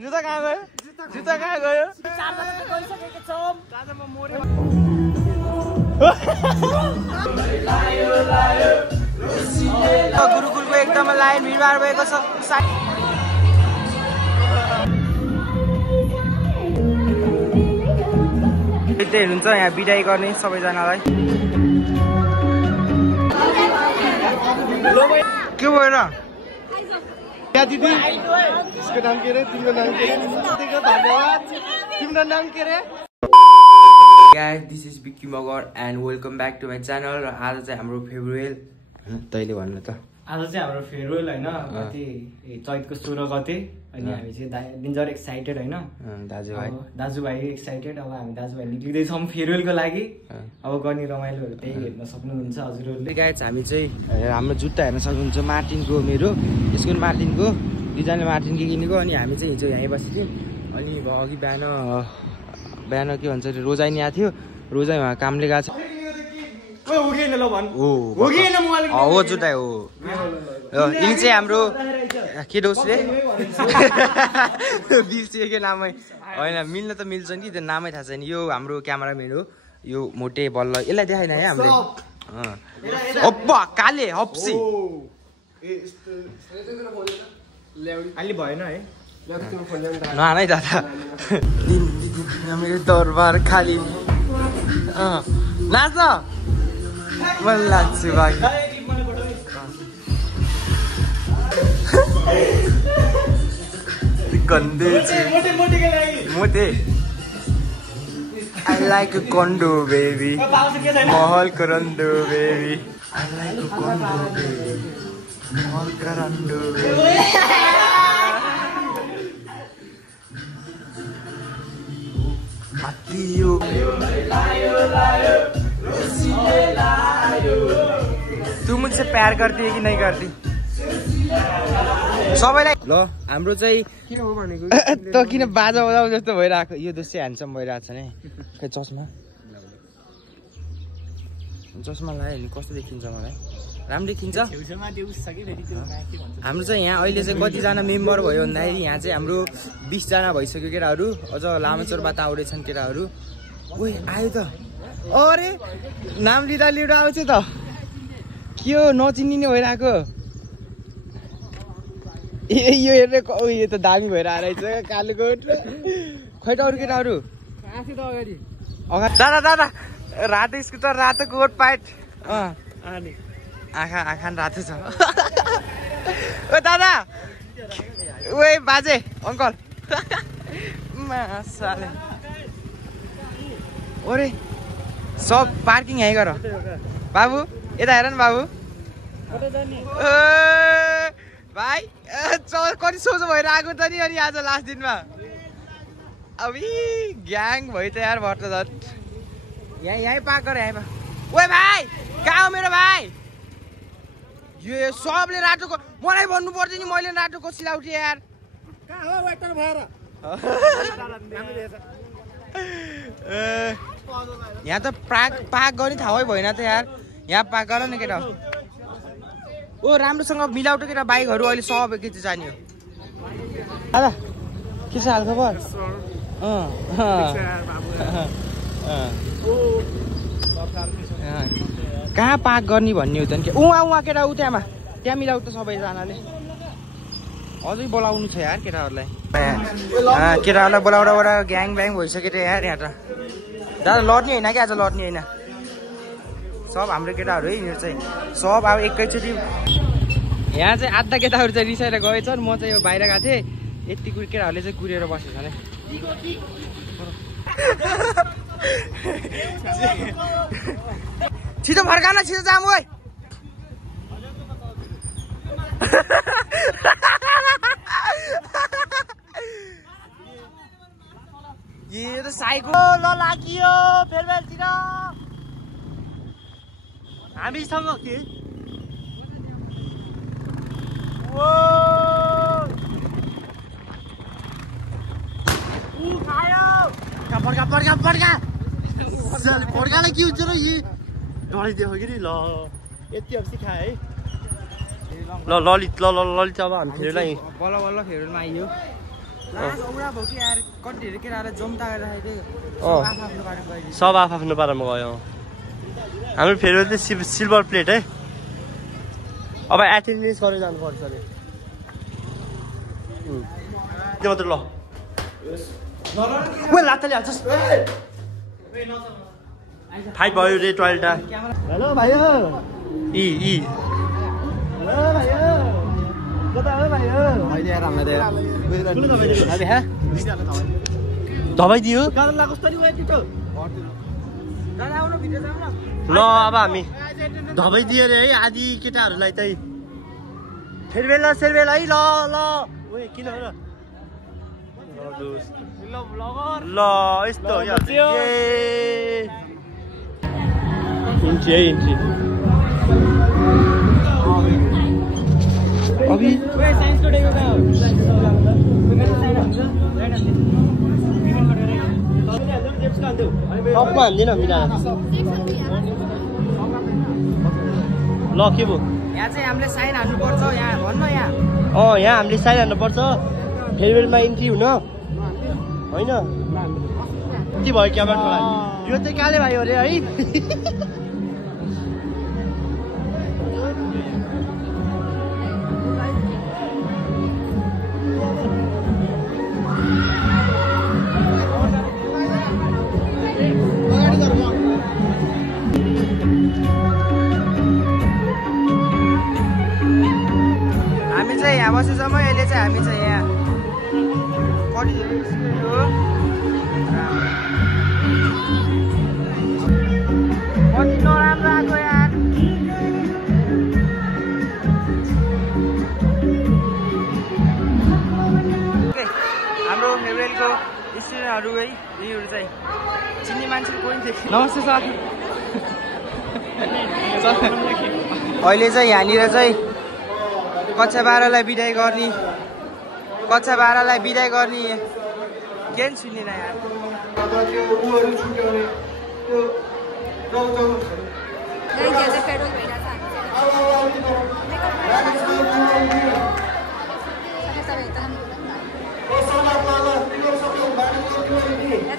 जुत्ता कहाँ गयो जुत्ता कहाँ गयो गुरुकुलको एकदम लाइन भिडभाड भएको छ हेर्नुहुन्छ यहाँ बिदाई गर्ने सबैजनालाई के भएर दिदी त्यसको नाम के रे तिम्रो नाम के रे धन्यवाद तिम्रो नाम के रे guys this is Bikki Magar and welcome back to my channel र आज चाहिँ हाम्रो फेब्रुअरी तैँले भन्नु त आज चाहिँ हाम्रो फेयरवेल होइन कति चैतको 16 गते अनि हामी चाहिँ डेन्जर एक्साइटेड होइन दाजुभाइ एक्साइटेड अब हामी दाजुभाइ निक्लिँदैछौँ फेयरवेलको लागि अब गर्ने रमाइलोहरू त्यही हेर्न सक्नुहुन्छ हजुरहरूले गाइस हामी चाहिँ हाम्रो जुत्ता हेर्न सक्नुहुन्छ मार्टिनको मेरो यसको मार्टिनको दुईजनाले मार्टिनको किनेको अनि हामी चाहिँ हिजो यहीँ बसेको थियौँ अनि अघि बिहान के भन्छ रोजाइनी आएको थियो रोजाइ उहाँ कामले गएको छ हो जुत्ता हो यिनी चाहिँ हाम्रो के दोस्रे बिर्सिएको नामै होइन मिल्न त मिल्छ नि त्यो नामै थाहा छैन यो हाम्रो क्यामेराम्यान हो यो मोटे बल्ल यसलाई देखाइन है हामीले हप्पा काले हप्सी अहिले भएन है नहानै दादा मेरो दरबार खाली नाच्न मन लाग्छु भाइ गन्दे मोटे I like a condo baby Mahal करंडो baby I like a condo baby Mahal करंडो baby Matio तू मुझसे प्यार करती है कि नहीं करती सबैलाई ल हाम्रो चाहिँ किन हो भनेको त किन बाजा बजाउ जस्तो भइरहेको यो दोस्रो ह्यान्डसम भइरहेको छ नि खै चस्मा लगायो नि कस्तो देखिन्छ मलाई राम्रो देखिन्छ हाम्रो चाहिँ यहाँ अहिले चाहिँ कतिजना मेम्बर भयो भन्दाखेरि यहाँ चाहिँ हाम्रो 20 जना भइसक्यो केटाहरू अझ लामाचोरबाट आउँदैछन् केटाहरू ओइ आयो त अरे नाम लिँदा आउँछ त के हो नचिनिने भइरहेको यो हेर्ने यो त दामी भएर आएछ कालीकोट खै त अरू केटाहरू दादा दादा रातो स्कुटर रातो कोट प्यान्ट आँखा रातो छ ओ दादा ओ बाजे अङ्कल मासाले ओरे सब पार्किङ यहीँ गर बाबु यता हेर न बाबु भाइ कति सोझो भएर आएको त नि अनि आज लास्ट दिनमा अब ग्याङ भयो त यार भट्ट झन् यहीँ पार्क गर यहीँ ओए भाइ कहाँ हो मेरो भाइ यो सबले राटोको मलाई भन्नु पर्छ नि मैले राटोको सिलाउटी यार यहाँ त पार्क गर्ने थाहै भएन त यार यहाँ पार्क गर न केटा ओ राम्रोसँग मिलाउट केटा बाइकहरू अहिले सब एकैचोटि जाने हो दादा के छ हालखबर कहाँ पार्क गर्ने भन्ने हो त नि उहाँ केटा ऊ त्यहाँ मिलाउ त सबैजनाले अझै बोलाउनु छ यार केटाहरूलाई केटाहरूलाई बोलाउँदा ग्याङ ब्याङ भइसक्यो त यार यहाँ त दादा लड्ने होइन क्या आज लड्ने होइन सब हाम्रो केटाहरू है यिनीहरू चाहिँ सब अब एकैचोटि यहाँ चाहिँ आधा केटाहरू चाहिँ रिसाएर गएछन् म चाहिँ यो बाहिर गएको थिएँ यति केटाहरूले चाहिँ कुरेर बसेको छ छिटो फर्कान छिटो जाम ओइ यो त साइको ल लागियो फेरवेलतिर हामीसँग के पड्कालाई के हुन्छ र यी डराइदियो कि ल यति अप्सी खाए है ल ललित ललित अब हामी फेरिलाई बल्ल बल्ल फेरुलमा आइयो औरा भयो कि यार कतिहरु केटाहरुलाई जम्ता गरेर राखेको आफ्नो बाटो गयो सब आफ्नो पारामा गयो हाम्रो फेरि चाहिँ सिल्भर प्लेट है अब एटेन्डेन्स गरेर जानुपर्छ अरे त्यो मात्र ल ओए लात्ताले हाल्छस् फाइट भयो रे टोयल्टा हेलो भाइयो इ हेलो भाइयो कता हो भाइयो अहिले यार हामीलाई दबाई दियो गाडा कस्तो नि त्यो दादा आउनु भित्र जाऊ न ल अब हामी दबाई दियो रे है आदि केटाहरूलाई चाहिँ फेरबेल है ल ओए किन हो र ल यस्तो इन्ट्री अभि साइन्स टुडेको का हो सबमा हाल्दैन मिलाएर ल के भयो यहाँ चाहिँ हामीले साइन हाल्नु पर्छ यहाँ भन्न यहाँ यहाँ हामीले साइन हाल्नुपर्छ फेयरवेलमा इन्ट्री हुन होइन के भयो क्यामेरा छोडा यो चाहिँ काले भाइ हो अरे है हामी चाहिँ यहाँ बसेछौँ अहिले चाहिँ हामी चाहिँ यहाँ कति नराम्रो आएको यार हाम्रो फेयरवेलको स्टुडेन्टहरू है यीहरू चाहिँ चिन्ने मान्छे कोही थिए नमस्ते सर अहिले चाहिँ यहाँनिर चाहिँ कक्षा 12लाई बिदाई गर्ने के सुन्दैन यार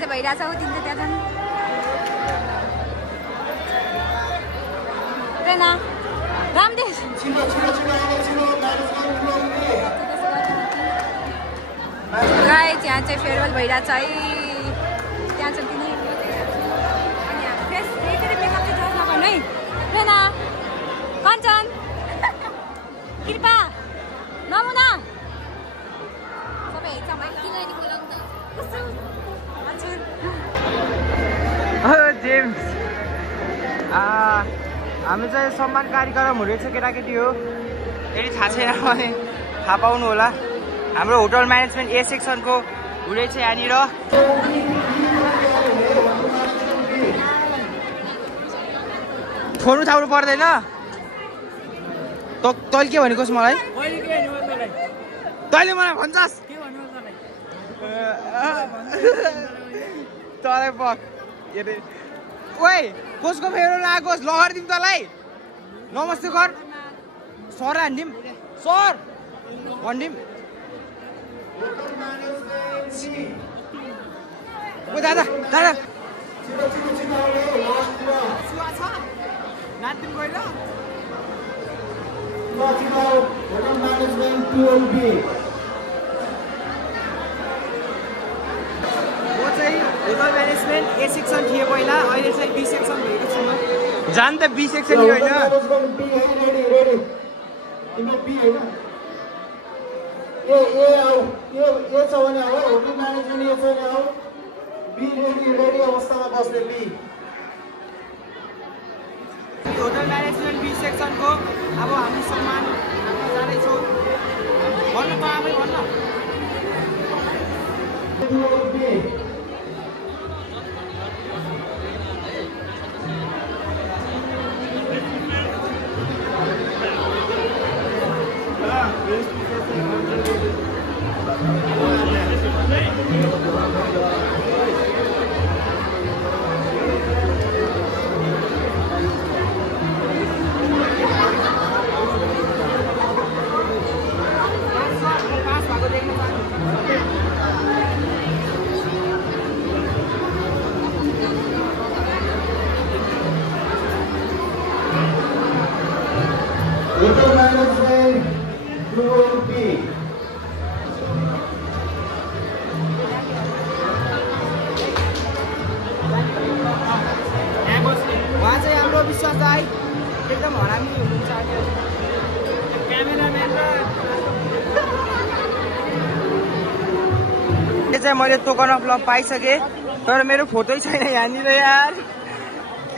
भइरहेछ हो तिम्रो त्यहाँ रामदेव गाइस यहाँ चाहिँ फेयरवेल भइरहेछ है त्यहाँ चाहिँ तिनी अनि फेस एकरै मेकअप चाहिँ जस नगर्नु है रेना कञ्चन कृपा नमुना सबै हेर्छौँ है किन नि बोलाउनु त हजुर जेम्स हामी चाहिँ सम्मान कार्यक्रम हुँदैछ केटाकेटी हो यदि थाहा छैन भने थाहा पाउनु होला हाम्रो होटल म्यानेजमेन्ट ए सेक्सनको हुँदैछ यहाँनिर फोन उठाउनु पर्दैन तैँले के भनेकोस् मलाई तैँले मलाई भन्छस् तँलाई बक ओए कसको फेरो लागोस् लहरिदिउँ तँलाई नमस्ते गर सर हान्दिउँ सर भनिदिउँ ओ दादा नाच्दिउँ गएर होटल म्यानेजमेन्ट ए सेक्सन थियो पहिला अहिले चाहिँ बी सेक्सन भएको छु म जान त बी सेक्सन होइन होटल म्यानेजमेन्ट बी सेक्सनको अब हामी सम्मान जाँदैछौँ भन्नु त आफै भन्न उहाँ चाहिँ हाम्रो विश्वास दाइ एकदम हरामी हुनुहुन्छ क्यामेराम्यान यो चाहिँ मैले टोकन अफ लभ पाइसकेँ तर मेरो फोटै छैन यहाँनिर यार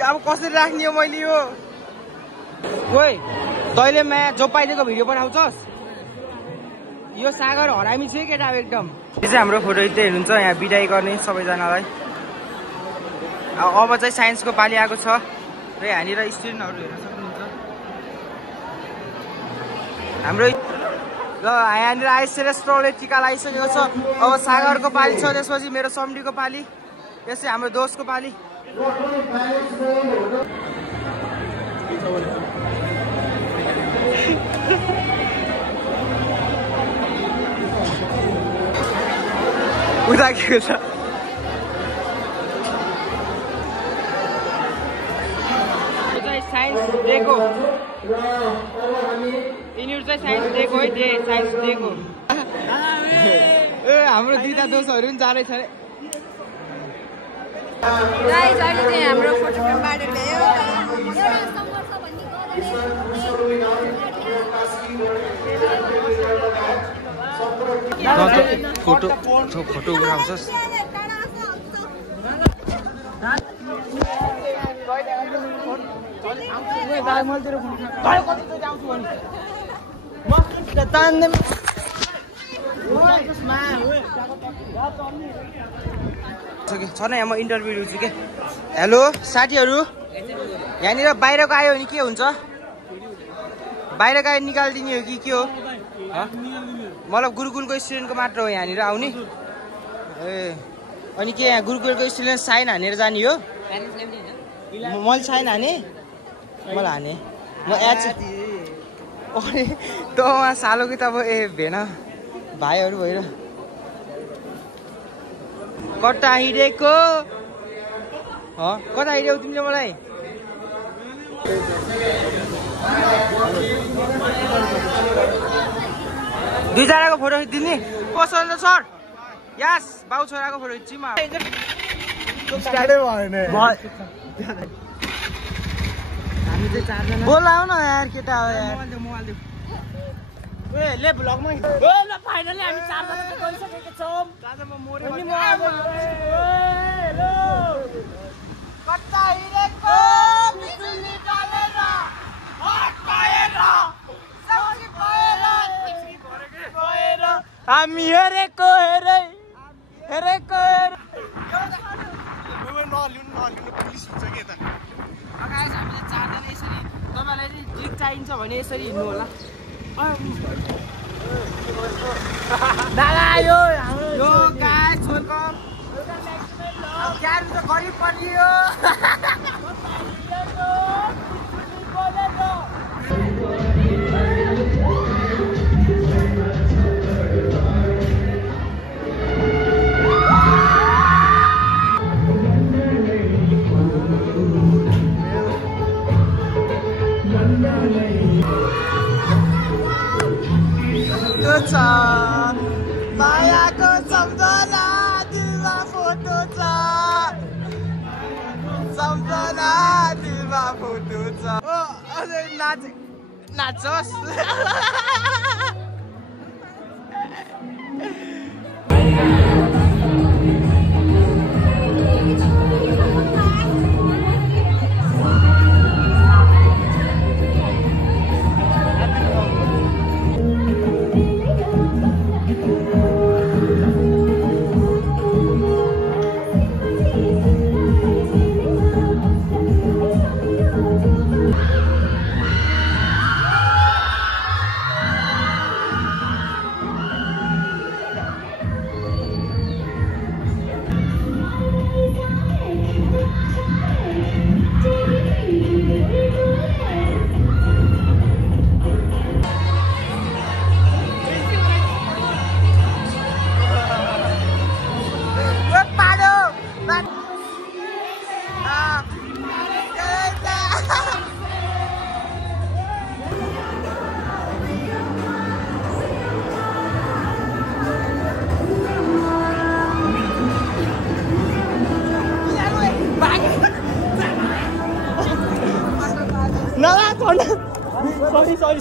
अब कसरी राख्ने हो मैले यो ओइ तैँले म्या जो पाइदिएको भिडियो बनाउँछस् यो सागर हरामी छ केटा एकदम यो चाहिँ हाम्रो फोटो यतै हेर्नुहुन्छ यहाँ बिदाई गर्ने सबैजनालाई अब चाहिँ साइन्सको पालि आएको छ र यहाँनिर स्टुडेन्टहरू हेर्न सक्नुहुन्छ हाम्रो ल यहाँनिर आइसरेस्ट्रोले टिका लगाइसकेको छ अब सागरको पाली छ त्यसपछि मेरो समडीको पाली त्यसै हाम्रो दोस्तको पाली उता के छ साइन्स डेको यिनीहरू चाहिँ साइन्स डेको है डे साइन्स डेको ए हाम्रो दुईटा दोस्तहरू पनि जाँदैछ अरे गाइस अहिले चाहिँ हाम्रो फोटो फ्रेम बारेर ल्यायो फोटो उठाउँछस् छ न म इन्टरभ्यू लिन्छु के हेलो साथीहरू यहाँनिर बाहिरको आयो भने के हुन्छ बाहिरको आयो निकालिदिने हो कि के हो मतलब गुरुकुलको स्टुडेन्टको मात्र हो यहाँनिर आउने ए अनि के यहाँ गुरुकुलको स्टुडेन्ट साइन हानेर जाने हो मैले साइन हाने मलाई हाने म एच अरे त उहाँ सालो कि त अब ए भेन भाइहरू भएर कता हिँडेको कता हिँड्यौ तिमीले मलाई दुईजनाको फोटो खिचिदिने कसरी सर यस बाउ छोराको फोटो खिच्छु म बोलाऊ न यार केटा हो यार ए ले ब्लगमा ओ ल फाइनली हामी चारजना त गइसकेका छौं चारजना मोरे अनि म अब हेलो कता हिँडेको बिजुली डालेर हटाएर सबै भएर हामी हेरेको हेरेको नलिनु पुलिस हुन्छ के त गाइस हामीले चारजना यसरी तपाईलाई चाहिँ जित चाहिन्छ भने यसरी हिँड्नु होला दादा यो गाइस वेलकम अब क्यार त गरिब पर्यो मायाको सम्झना दिलमा फोटो छ सम्झना दिलमा फोटो छ ओ अझै नाचोस्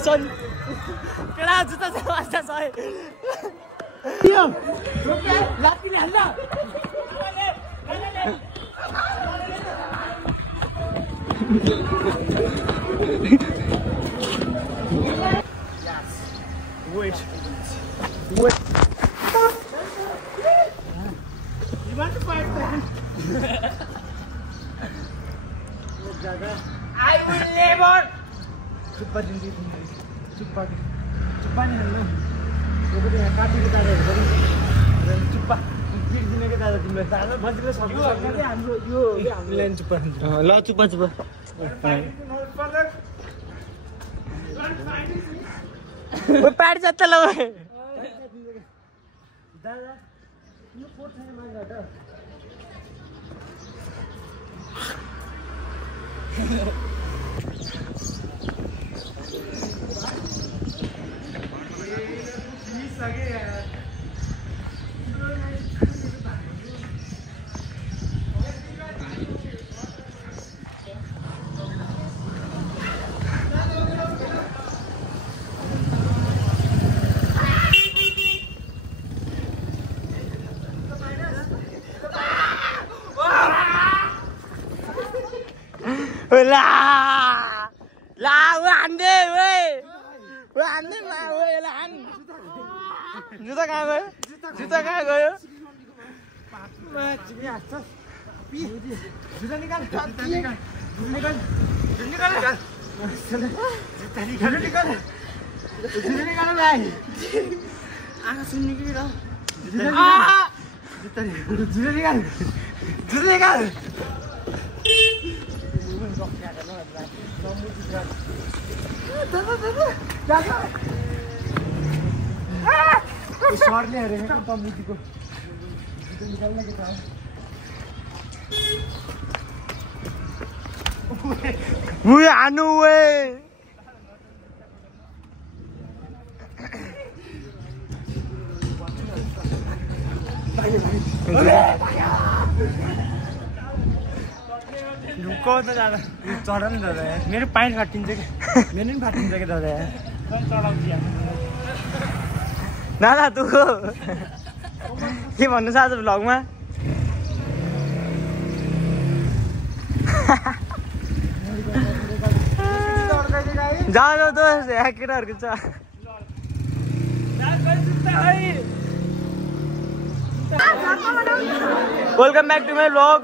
एक्सन केटा जुत्ता चाहिँ वास्ता छ लात्तीले हाल्न Wait. You want to fight then? I will never. Chuppa dindi. Chuppa ni hello. Yo ko यहाँ काटी के दादा हेर्नु चुप्पा पिट दिने के दादा तिमीले दादा मजिलो छ यो हाम्रो यो लाइन चुप्पा ल चुप्पा वो पैर जाता लो दादा यो कोट छैन माग्दा La ăn đi ơi. Ăn đi mà ơi là ăn. Juta kah gयो? Juta kah gयो? Mà chỉ nhà sao? Juta निकाल. Juta निकाल. Niकाल. Niकाल. Juta निकाल. Niकाल. Juta निकाल भाइ. आँखा सुन्ने कि र? Juta निकाल. Juta निकाल. Juta निकाल. सरले हेरेको तमुदीको निकाल्न के थाहा मुई हानु वे रुको त दादा चढ नि दादा मेरो पाइन्ट फाटिन्छ कि मेरो पनि फाटिन्छ कि दादा चढाउँछु दादा तँ के भन्नु छ आज भ्लगमा जाऊ त केटाहरूको छ welcome back to my vlog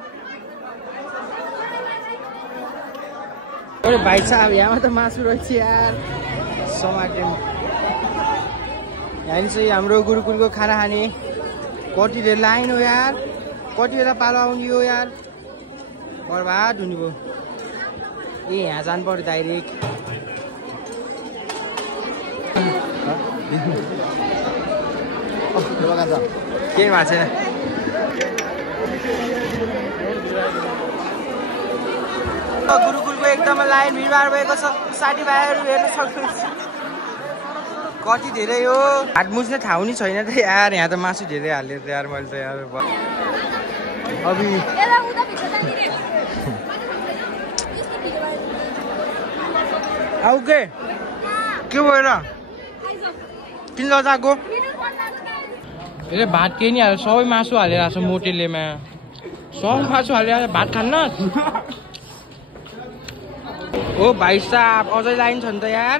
अरे भाइ साहब यहाँ त मासु रहेछ यार समाटेम यहाँ चाहिँ हाम्रो गुरुकुलको खाना खाने कति बेर लाइन हो यार कति बेला पालो आउने हो यार बर्बाद हुने भयो ए यहाँ जानु पर्यो डाइरेक्ट केही भएको छैन गुरुकुलको एकदमै लाइन भिडभाड भएको छ साथीभाइहरू हेर्न सक्नुहुन्छ कति धेरै हो हात मुझ्ने ठाउँ नि छैन त यार यहाँ त मासु धेरै हाल्यो त यार मैले त यार अभि आऊ के भएर किन लजाको ए भात केही नि हाल्यो सबै मासु हालेर छ मोटेलेमा सबै मासु हालेर भात खान्न ओ भाइ साहब अझै लाइन छ नि त यार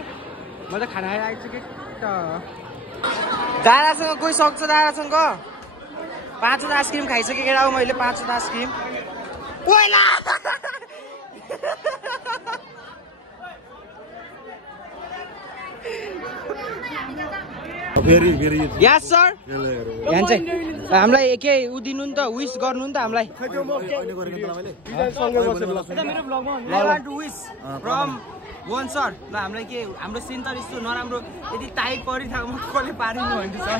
म त खाना खाएर आइछु कि दादासँग कोही सक्छ दादासँग 5 आइसक्रिम खाइसकेँ हो मैले 5 आइसक्रिम यस सर यहाँ चाहिँ हामीलाई के उ दिनु नि त विश गर्नु नि त हामीलाई वन सर ल हामीलाई के हाम्रो सेन्टर यस्तो नराम्रो यदि टाइट परिरहेको कसले पारिनु भन्नु सर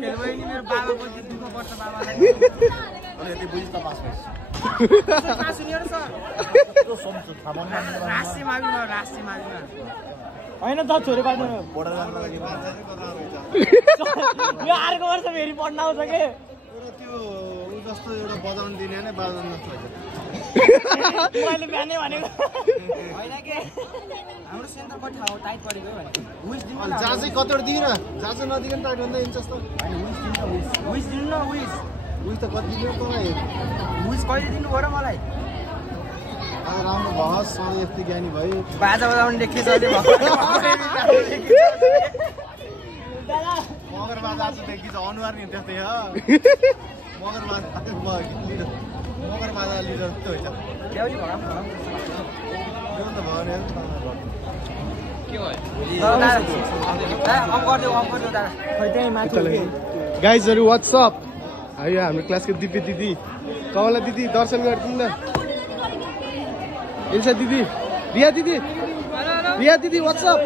मेरो बाबाको दुःख पर्छ बाबालाई होइन त छोरी बाँध्नु यो अर्को वर्ष फेरि पढ्न आउँछ के त्यो उ जस्तो एउटा बजाउन दिने नै बाजाउन जस्तो मैले बिहानै भनेको होइन के हाम्रो सेन्टरको ठाउँ टाइट परेको भनेको विस दिनु न जहाँ चाहिँ कतिवटा दिएर जहाँ चाहिँ नदिकन टाइट भन्दा इन्चेस त होइन विस दिनु न विस त कति दिनु तँलाई विस कहिले दिनु भयो र मलाई आज राम्रो भयो सधैँ यति ज्ञानी भयो बाजा बजाउने लेख्छ मगर बाजा आज देखिन्छ अनुहार नि त्यस्तै हो मगर बाजा लिडर मगर बाजा लिडर जस्तो हुन्छ त्यो त भयो नि गाइजहरू वाट्सअप यो हाम्रो क्लासको दिव्य दिदी कमला दिदी दर्शन गरिदिनु न इल्सा दिदी रिया दिदी वाट्सअप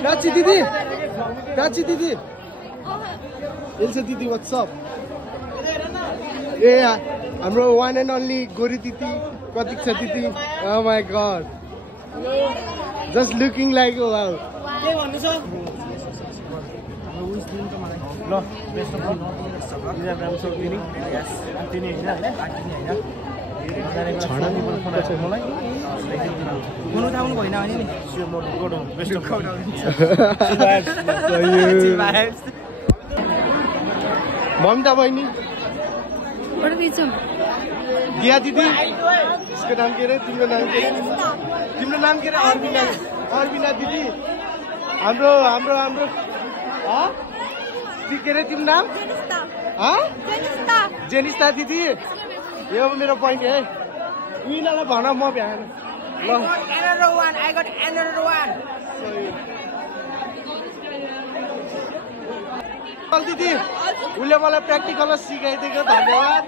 प्राची दिदी इल्सा दिदी वाट्सअप ए हाम्रो वान एन्ड ओन्ली गोरी दिदी प्रतीक्षा दिदी oh my god just looking like wow के भन्नु छ ल बेस्ट अफ लक यस दिने हैन मलाई फोन उठाउनु भएन भने नि ममता बहिनी दिया दिदी इसको नाम के रे तिम्रो नाम के रे अर्बिना दिदी हाम्रो के रे तिम्रो नाम जेनिस्ता दिदी यो मेरो पोइन्ट है यिनीहरूलाई भन म भ्याएन ल दिदी उसले मलाई प्र्याक्टिकल सिकाइदिएको धन्यवाद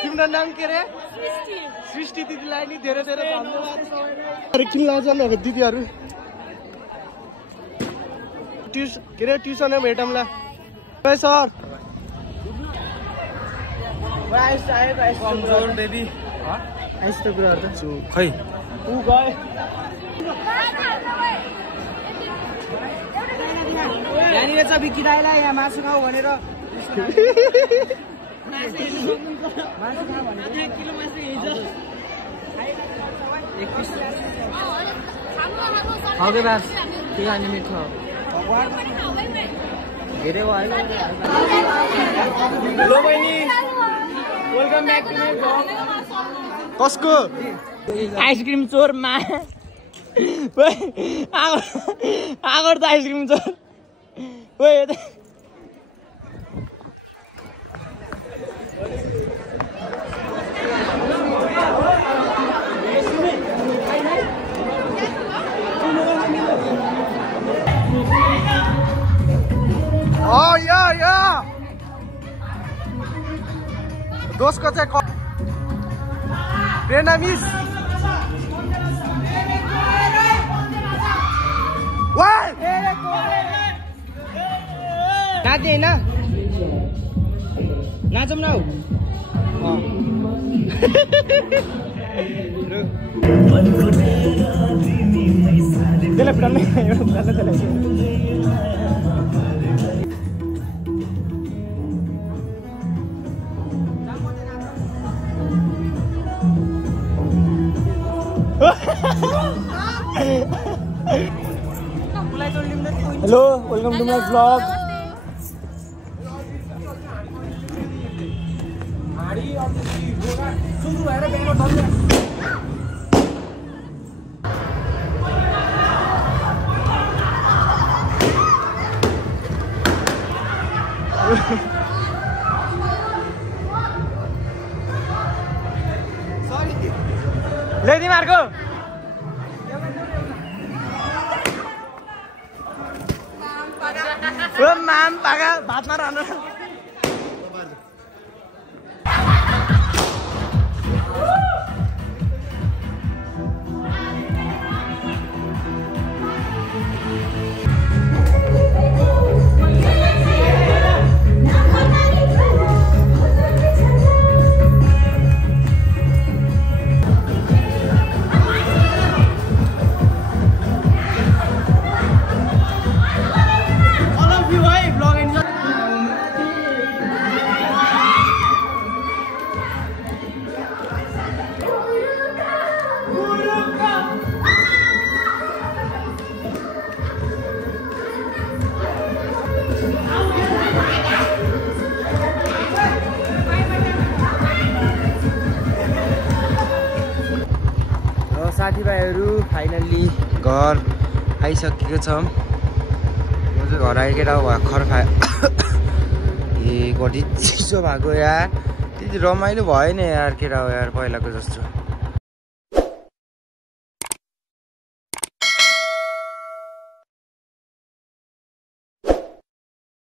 तिम्रो नाम के रे सृष्टि दिदीलाई नि धेरै धन्यवाद किन लजाउनु दिदीहरू के अरे ट्युसन भेटौँला सर कमजोर बेबी यस्तो कुराहरू त खै उ गए यहाँनिर चाहिँ बिक्री दाइलाई यहाँ मासु खाऊ भनेर हगे बास के खाने मिठो धेरै भयो हेलो बहिनी welcome back to my blog कसको आइसक्रिम चोर मा आगर त आइसक्रिम चोर ओए या दोस्को चाहिँ प्रेरणा मिस नाच्ने होइन नाचौँ न हौ त्यसलाई पुरानो hello welcome to my blog ले तिमीहरूको माम पाका भातमा रहनु फाइनल्ली घर आइसकेको छौँ। म चाहिँ घर आयो केटा भर्खर ए कति चिसो भएको यार, त्यति रमाइलो भएन यार केटा हो यार पहिलाको जस्तो।